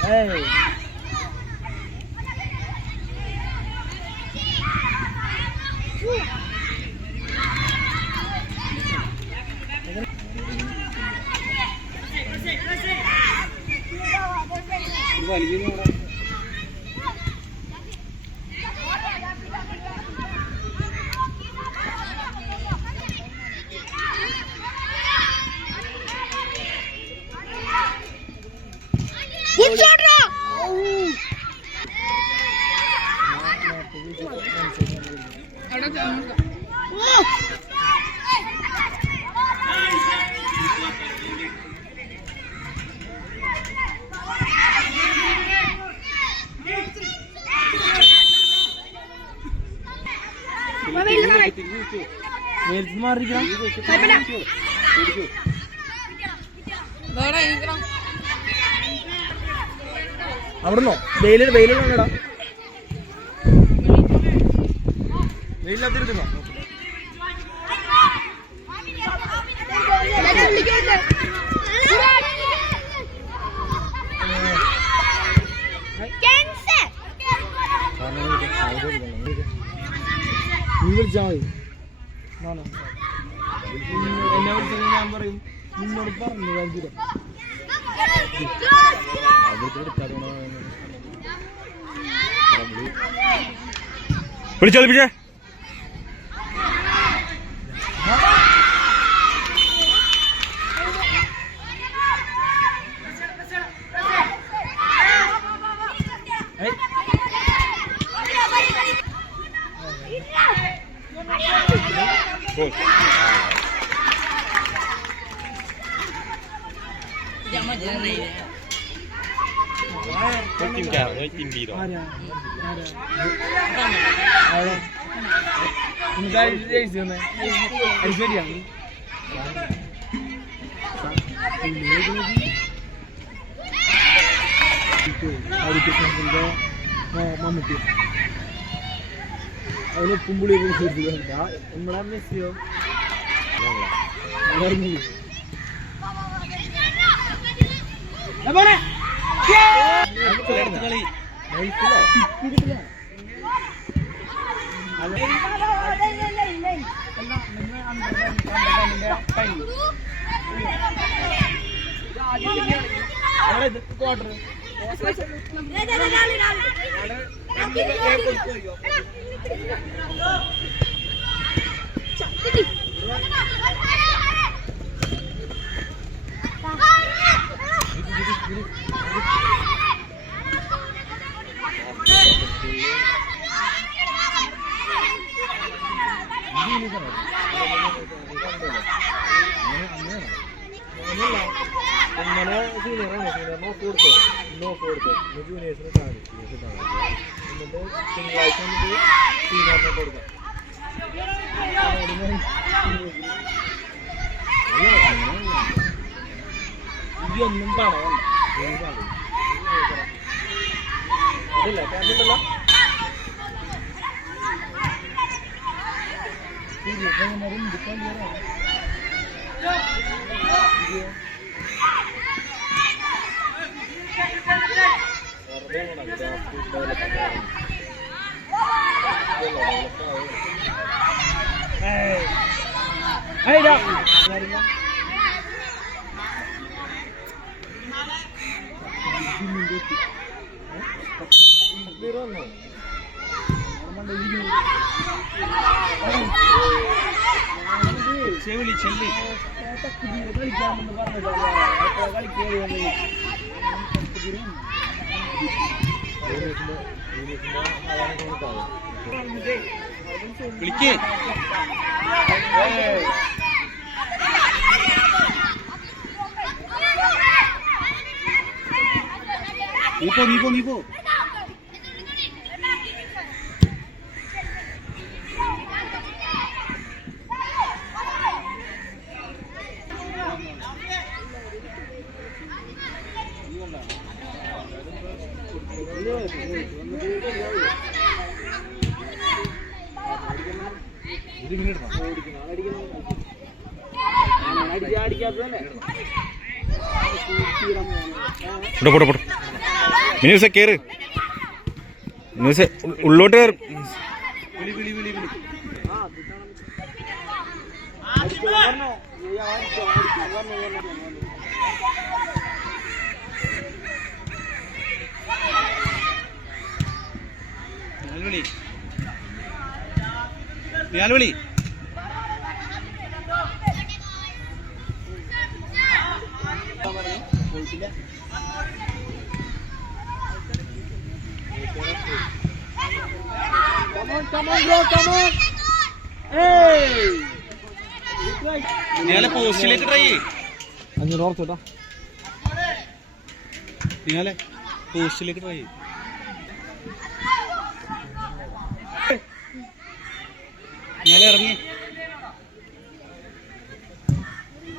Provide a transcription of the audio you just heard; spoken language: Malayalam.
Hey. Good shot, Ra! അവിടുന്നോ വെയിലുണ്ടടാ വെയിലില്ലാത്തിരുന്നോ നീ വിളിച്ചാ മതി എന്നെ വിളിച്ചാൽ ഞാൻ പറയും നിന്നോട് പറഞ്ഞു കാഞ്ചിരം വിളിച്ചോളിപ്പിച്ചേ Tim cào đấy, tim gì đó. Enggak di sini. Di sini yang. Itu, hari kita sudah mama tu. Ada kumpul itu sudah ada. Umrah mesio. Lagi. Apa ni? Aku lihat sekali. Baik pula. No corto, no tiene eso tan, eso tan. Entonces, tengo la opción de si no corto. Yo no para, ¿Dile, ¿qué haces la? Sí, yo tengo una ring de cambio ahora. Hey, dah. Birono. Mana ini? ചെവിളി ചെല്ലി വിളിക്കേ നീ പോ മിനിയൂസെ കേറ് മിനിയൂസെ ഉള്ളോട്ട് കയറും വിളി വിളി വിളി വിളി വിളി ഞാൻ വിളി പോസ്റ്റിലേക്ക് ട്രൈ ചെയ്യ് 500 ഓർത്തോട്ടാ നിങ്ങളെ പോസ്റ്റിലേക്ക് ട്രൈ ചെയ്യ് നിങ്ങളെ ഇറങ്ങി